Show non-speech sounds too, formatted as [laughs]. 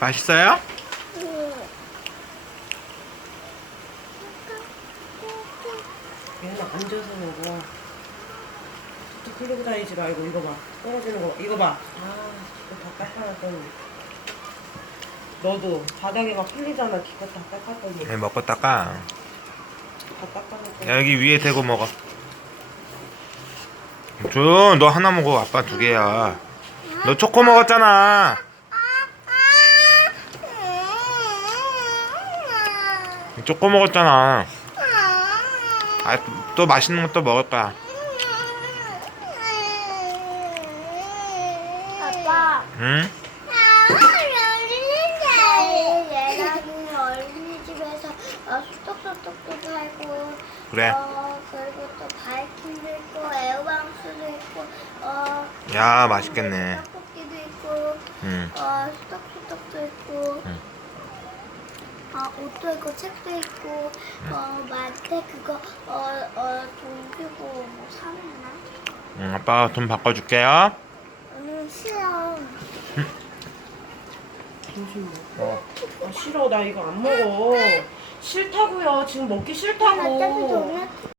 맛있어요? 네. 응. 얘가 앉아서 먹어. 또 끌고 다니지 말고 이거 봐. 떨어지는 거 봐. 이거 봐. 아, 이거 닦아놨더 너도 바닥에 막 풀리잖아. 기껏 다 닦았더니. 네, 먹고 닦아. 다닦아 야, 여기 위에 대고 먹어. 준, 너 하나 먹어. 아빠 두 개야. 너 초코 먹었잖아. 조금 먹었잖아. 아, 또 맛있는 것도 먹을 거야. 아빠. 응? 그래. 그리고 또바이킹 있고 에어방수도 있고 야 맛있겠네. 떡볶이도 있고. 응. 음. 수떡수떡도 있고. 아, 어, 옷도 있고, 책도 있고, 어, 말때 그거, 어, 어, 돈 주고 뭐 사면 안 응, 아빠가 돈 바꿔줄게요. 응, 음, 싫어. 조심해. [laughs]. 어. [laughs] 아, 싫어. 나 이거 안 먹어. 싫다고요. 지금 먹기 싫다고. 아, 어차 돈을...